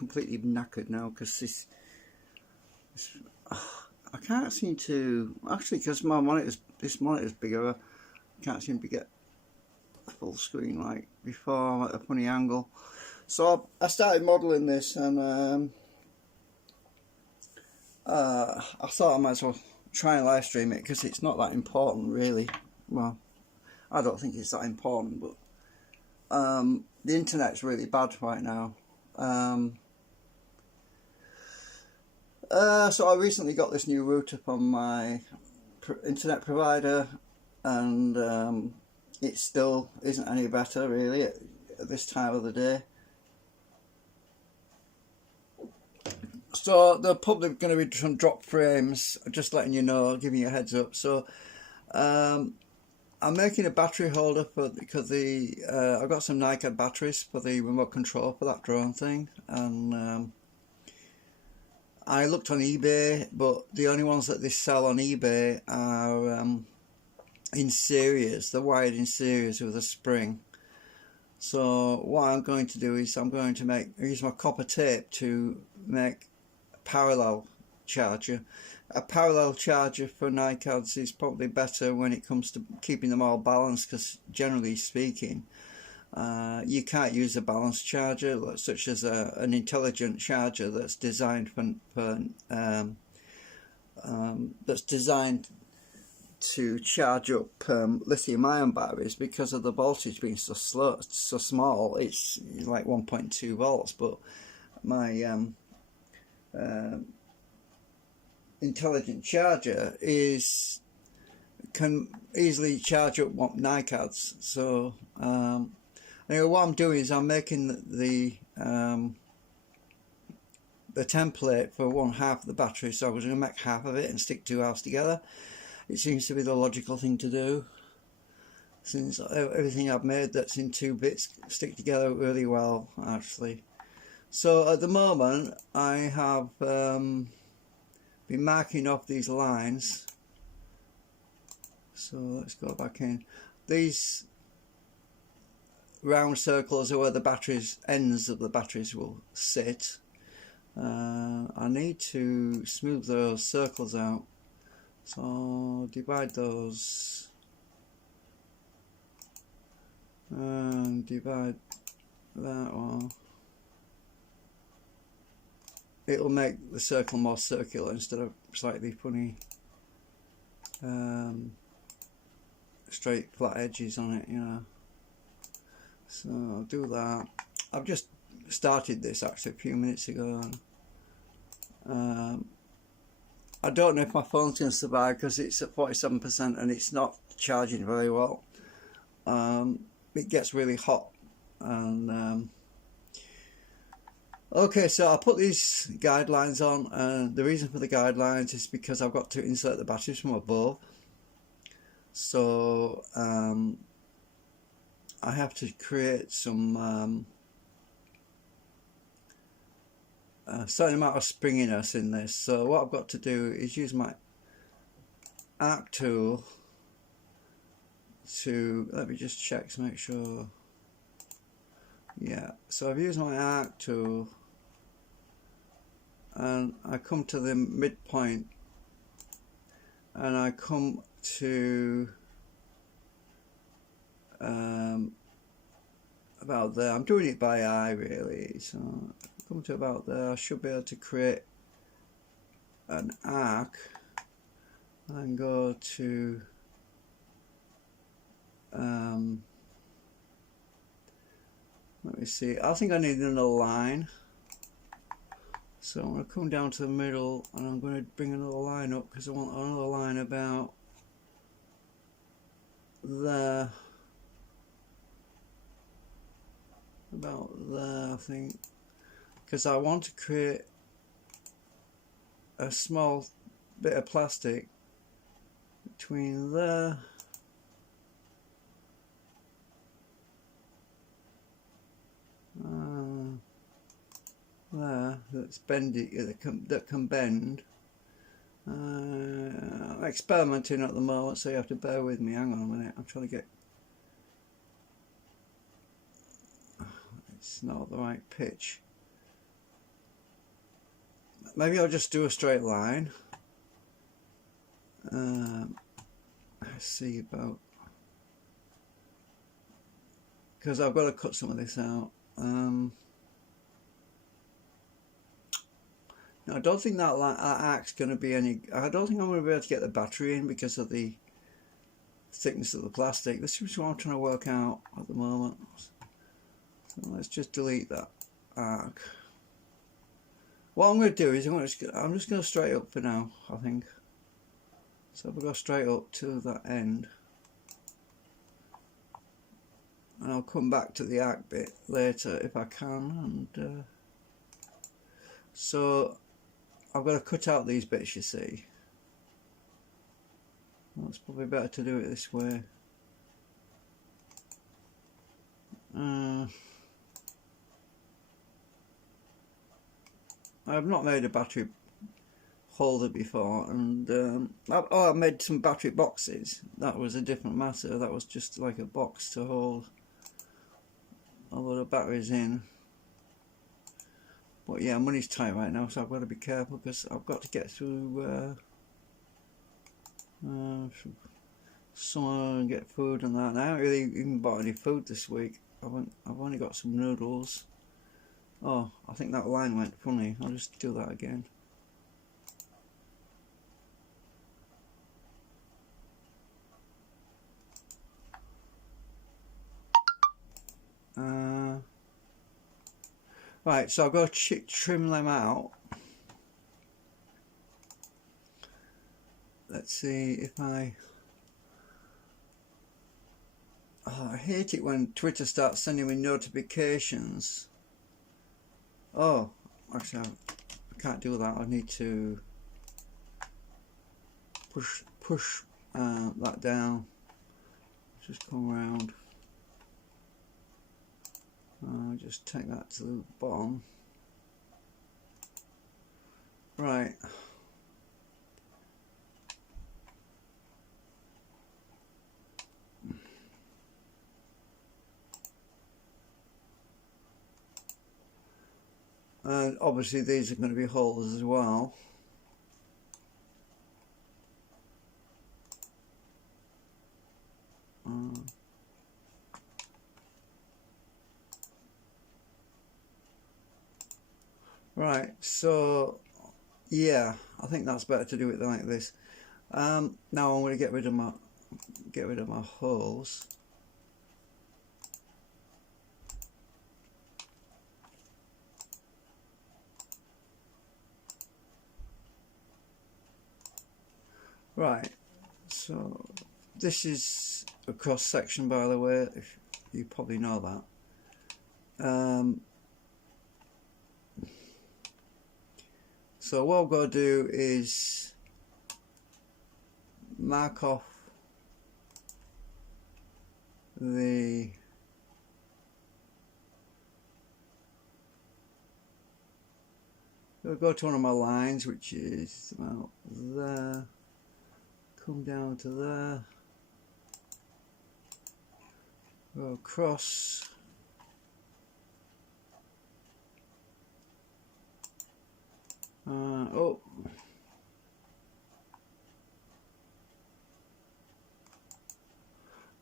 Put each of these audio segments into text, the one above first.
completely knackered now because this I can't seem to actually, because this monitor's bigger. I can't seem to get full screen like before. I'm at a funny angle. So I started modelling this, and I thought I might as well try and live stream it because it's not that important really. Well, I don't think it's that important, but the internet's really bad right now. So I recently got this new router from my internet provider, and it still isn't any better really at this time of the day. So there'll probably going to be some drop frames, just letting you know, giving you a heads up. So I'm making a battery holder because I've got some Nicad batteries for the remote control for that drone thing, and I looked on eBay, but the only ones that they sell on eBay are in series. They're wired in series with a spring. So what I'm going to do is I'm going to use my copper tape to make a parallel charger. A parallel charger for Nicads is probably better when it comes to keeping them all balanced, because generally speaking, you can't use a balanced charger such as an intelligent charger that's designed that's designed to charge up lithium-ion batteries, because of the voltage being so small. It's like 1.2 volts, but my intelligent charger can easily charge up Nicads. So anyway, what I'm doing is I'm making the template for one half of the battery. So I was going to make half of it and stick two halves together. It seems to be the logical thing to do, since everything I've made that's in 2 bits stick together really well actually. So at the moment I have been marking off these lines. So let's go back in. These round circles are where the ends of the batteries will sit. I need to smooth those circles out, so divide those and divide that one. It'll make the circle more circular instead of slightly funny straight flat edges on it, you know. So I'll do that. I've just started this actually a few minutes ago. I don't know if my phone's going to survive because it's at 47% and it's not charging very well. It gets really hot, and okay, so I'll put these guidelines on, and the reason for the guidelines is because I've got to insert the batteries from above. So I have to create some certain amount of springiness in this. So what I've got to do is use my arc tool to, let me just check to make sure. Yeah, so I've used my arc tool and I come to the midpoint and I come to about there. I'm doing it by eye really, so come to about there. I should be able to create an arc and go to let me see, I think I need another line, so I'm going to come down to the middle and I'm going to bring another line up because I want another line about there, I think, because I want to create a small bit of plastic between there there, that's bendy, that can bend. I'm experimenting at the moment, so you have to bear with me. Hang on a minute, I'm trying to get, it's not the right pitch. maybe I'll just do a straight line. Let's see about, because I've got to cut some of this out. No, I don't think that arc's going to be any. I don't think I'm going to be able to get the battery in because of the thickness of the plastic. This is what I'm trying to work out at the moment. So let's just delete that arc. What I'm going to do is I'm just going to straight up for now, I think. So we'll go straight up to that end. And I'll come back to the arc bit later if I can. And so I've got to cut out these bits, you see. Well, it's probably better to do it this way. I've not made a battery holder before, and I made some battery boxes. That was a different matter. That was just like a box to hold a lot of batteries in. But yeah, money's tight right now, so I've got to be careful because I've got to get through summer and get food and that. And I haven't really even bought any food this week. I've only got some noodles. Oh, I think that line went funny. I'll just do that again. Right, so I've got to trim them out. Let's see if I hate it when Twitter starts sending me notifications. Oh, actually I can't do that. I need to push that down. Just come around. Just take that to the bottom. Right. And obviously these are going to be holes as well. Right, so yeah, I think that's better to do it like this. Now I'm going to get rid of my holes. Right, so this is a cross section, by the way, if you probably know that. So what I've got to do is mark off the I'll go to one of my lines, which is about there, come down to there, go across, oh,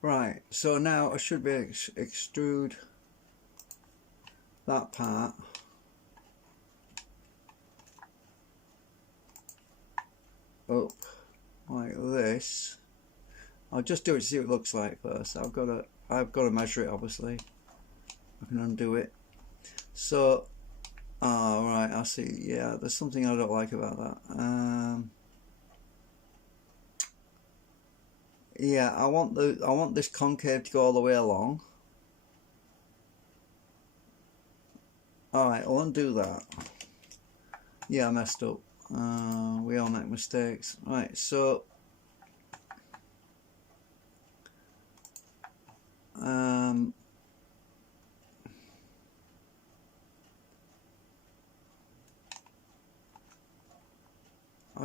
right, so now I should be extrude that part up like this. I'll just do it to see what it looks like first. I've got to measure it, obviously. I can undo it. So right, I see. Yeah, there's something I don't like about that. Yeah, I want this concave to go all the way along. Alright, I'll undo that. Yeah, I messed up. We all make mistakes. Right, so I'll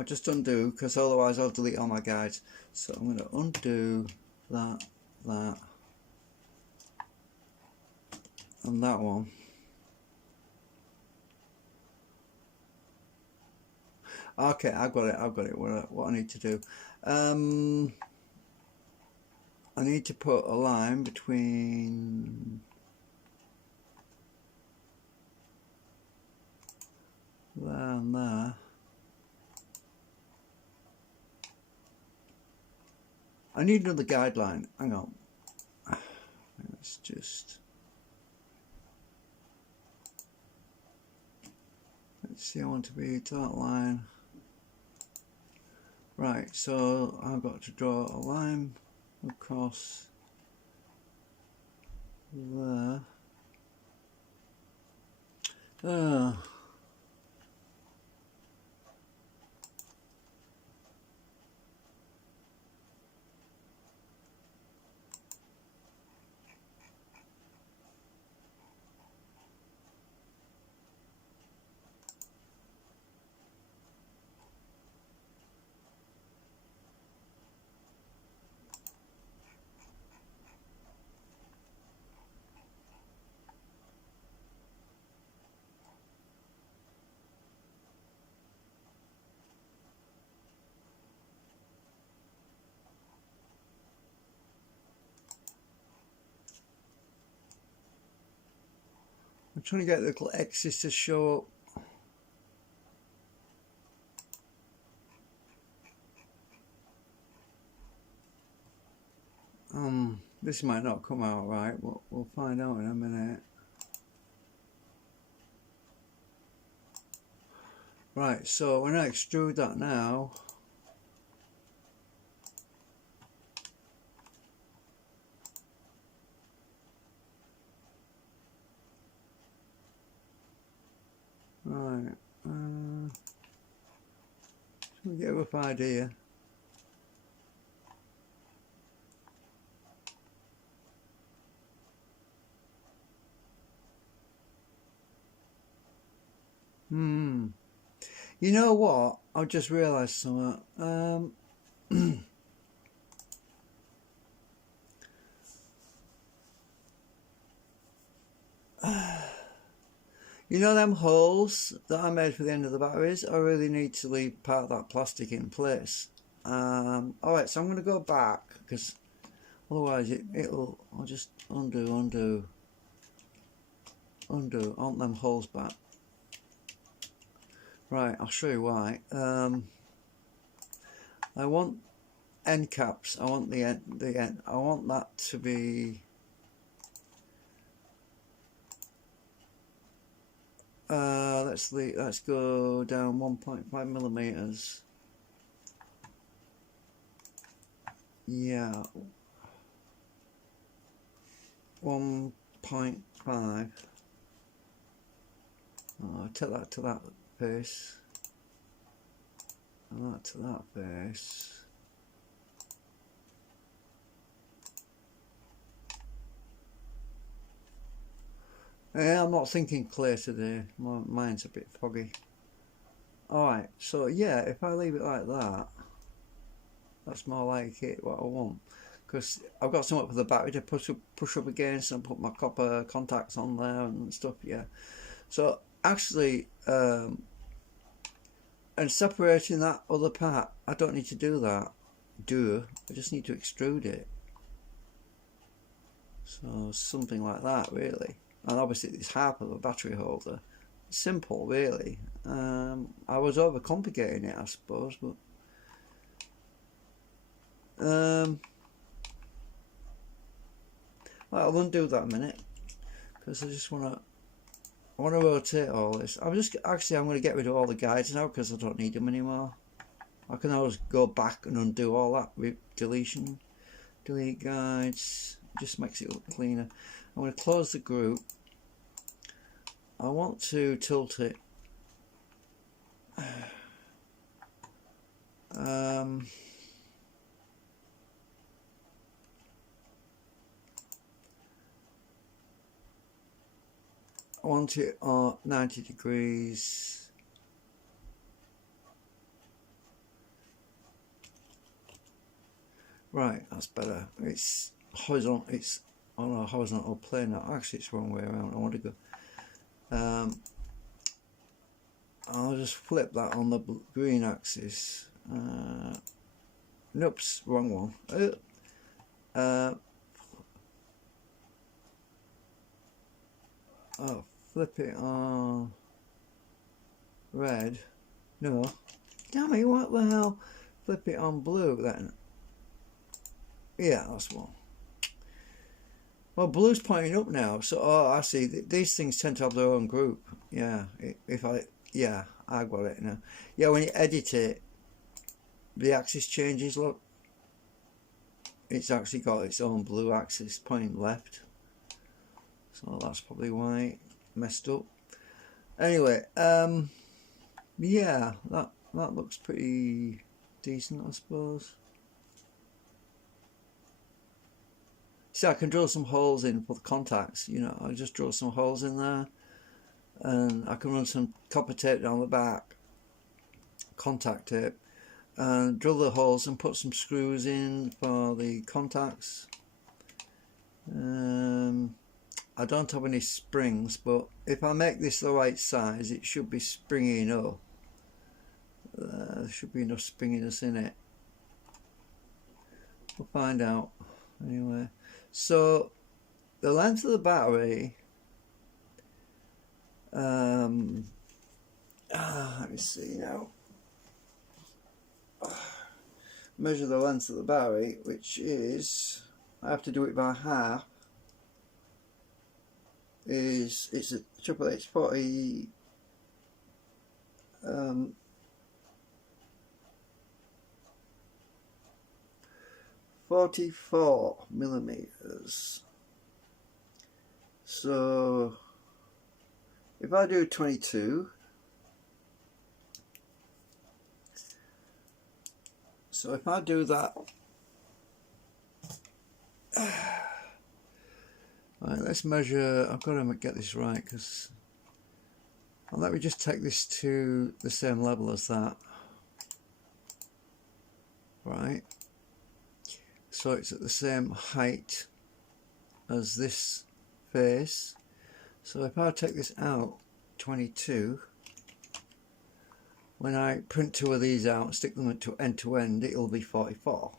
just undo, because otherwise I'll delete all my guides. So I'm going to undo that, and that one. Okay, I've got it. I've got it. What I need to do. I need to put a line between there and there. I need another guideline. Hang on. Let's just. Let's see, I want to be to that line. Right, so I've got to draw a line across there. I'm trying to get the little X's to show up. This might not come out right, but we'll find out in a minute. Right, so when I extrude that now, right, so we get a rough idea. You know what? I've just realised something. You know them holes that I made for the end of the batteries? I really need to leave part of that plastic in place. Alright, so I'm going to go back, because otherwise I'll just undo. I want them holes back. Right, I'll show you why. I want end caps. I want the end. I want that to be. Let's go down 1.5 millimeters. Yeah, 1.5. I'll take that to that face, and that to that face. Yeah, I'm not thinking clear today. My mind's a bit foggy. Alright, so yeah, if I leave it like that, that's more like it, what I want. Because I've got something for the battery to push up against and put my copper contacts on there and stuff, yeah. So actually, and separating that other part, I don't need to do that. I just need to extrude it. So something like that, really. And obviously it's half of a battery holder. Simple, really. I was overcomplicating it, I suppose, but well, I'll undo that a minute, because I just want to rotate all this. I'm going to get rid of all the guides now, because I don't need them anymore. I can always go back and undo all that with deletion. Delete guides, just makes it look cleaner. I'm going to close the group. I want to tilt it. I want it at 90 degrees. Right, that's better. It's horizontal. It's on a horizontal plane now. Actually, it's the wrong way around. I want to go. I'll just flip that on the green axis. Nope, wrong one. I'll flip it on red. No, damn it, what the hell? Flip it on blue then. Yeah, that's one. Well, blue's pointing up now, so oh, I see. These things tend to have their own group. Yeah, I got it now. Yeah, when you edit it, the axis changes. Look, it's actually got its own blue axis pointing left. So that's probably why it messed up. Anyway, yeah, that looks pretty decent, I suppose. See, I can drill some holes in for the contacts. You know, I just drill some holes in there, and I can run some copper tape down the back, contact tape, and drill the holes and put some screws in for the contacts. I don't have any springs, but if I make this the right size, it should be springy enough. There should be enough springiness in it. We'll find out. Anyway, so the length of the battery, let me see now. Measure the length of the battery, which is, I have to do it by half. It's a AAA, it's 44 millimeters. So if I do 22, so if I do that, right, let's measure. I've got to get this right, because let me just take this to the same level as that. Right, so it's at the same height as this face. So if I take this out 22, when I print two of these out and stick them to end, it'll be 44,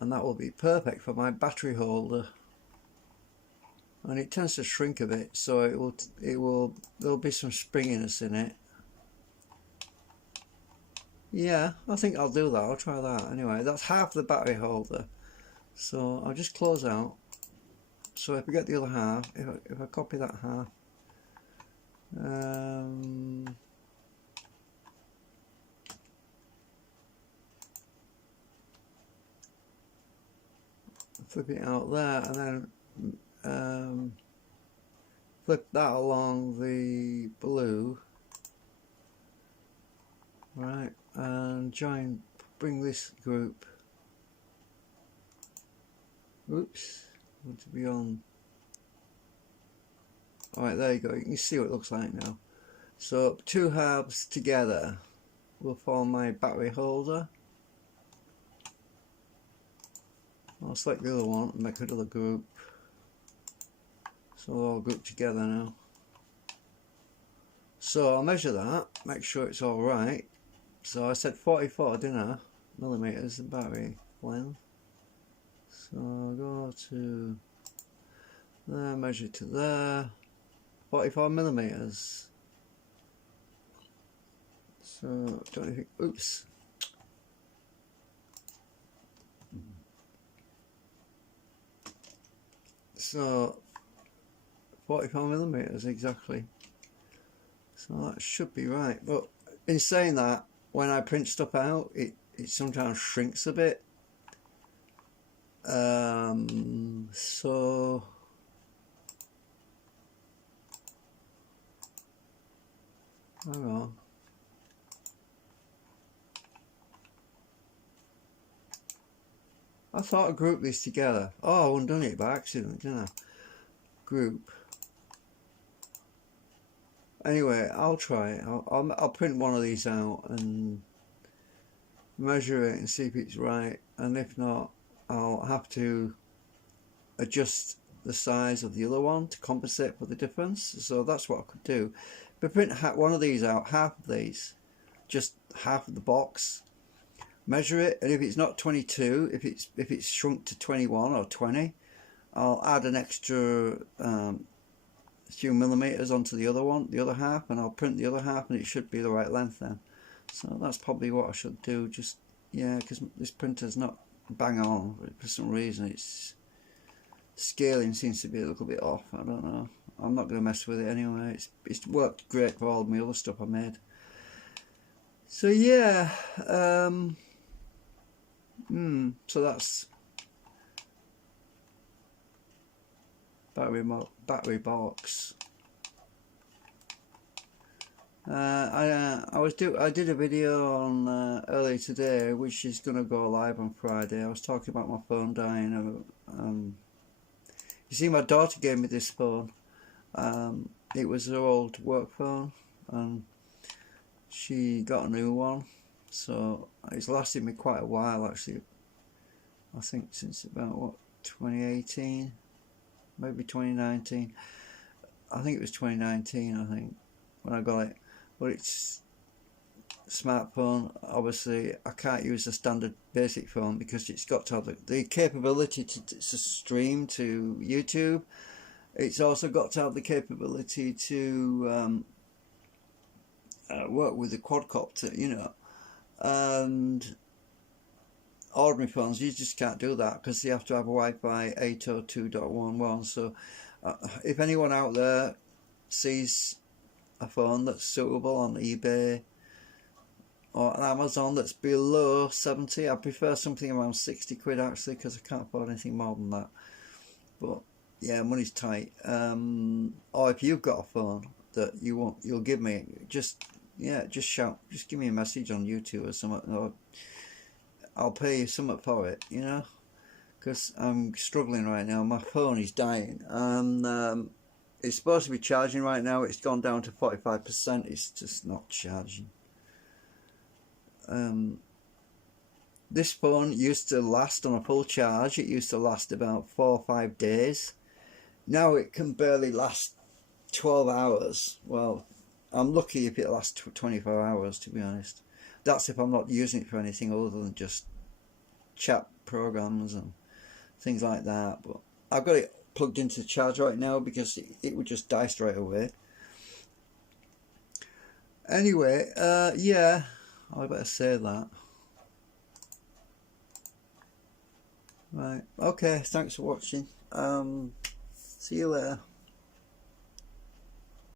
and that will be perfect for my battery holder. And it tends to shrink a bit, so there'll be some springiness in it. Yeah, I think I'll do that. I'll try that. Anyway, that's half the battery holder, so I'll just close out. So if I get the other half, if I copy that half, flip it out there, and then flip that along the blue, right, and bring this group, oops, want to be on, alright, there you go, you can see what it looks like now. So two halves together will form my battery holder. I'll select the other one and make another group. So they're all grouped together now. So I'll measure that, make sure it's all right. So I said 44, didn't I? Millimeters, the battery length. So I'll go to there, measure to there, 44 millimeters. So don't you think? Oops. So 44 millimeters exactly. So that should be right. But in saying that, when I print stuff out, it sometimes shrinks a bit. So hang on. I thought I grouped these together. Oh, I undone it by accident, didn't I? Group. Anyway, I'll try it. I'll print one of these out and measure it and see if it's right. And if not, I'll have to adjust the size of the other one to compensate for the difference. So that's what I could do. If I print one of these out, half of these, just half of the box, measure it, and if it's not 22, if it's shrunk to 21 or 20, I'll add an extra few millimeters onto the other half, and I'll print the other half, and it should be the right length then. So that's probably what I should do. Just, yeah, because this printer's not bang on for some reason. It's scaling seems to be a little bit off. I don't know. I'm not going to mess with it anyway. It's worked great for all my other stuff I made. So yeah, so that's battery box. I did a video on earlier today, which is gonna go live on Friday. I was talking about my phone dying. You see, my daughter gave me this phone. It was her old work phone, and she got a new one, so it's lasted me quite a while actually. I think since about 2018, maybe 2019. I think it was 2019. I think when I got it, but it's a smartphone. Obviously, I can't use a standard basic phone because it's got to have the capability to stream to YouTube. It's also got to have the capability to work with the quadcopter, you know, and ordinary phones you just can't do that because you have to have a Wi-Fi 802.11. So if anyone out there sees a phone that's suitable on eBay or on Amazon that's below 70, I prefer something around 60 quid actually, because I can't afford anything more than that. But yeah, money's tight. Or if you've got a phone that you'll give me, just shout, just give me a message on YouTube or something, or I'll pay you something for it, you know, because I'm struggling right now. My phone is dying, and it's supposed to be charging right now. It's gone down to 45%. It's just not charging. This phone used to last on a full charge. It used to last about 4 or 5 days. Now it can barely last 12 hours. Well, I'm lucky if it lasts 24 hours, to be honest. That's if I'm not using it for anything other than just chat programs and things like that. But I've got it plugged into the charge right now because it would just die straight away. Anyway, yeah, I better say that. Right, okay, thanks for watching. See you later.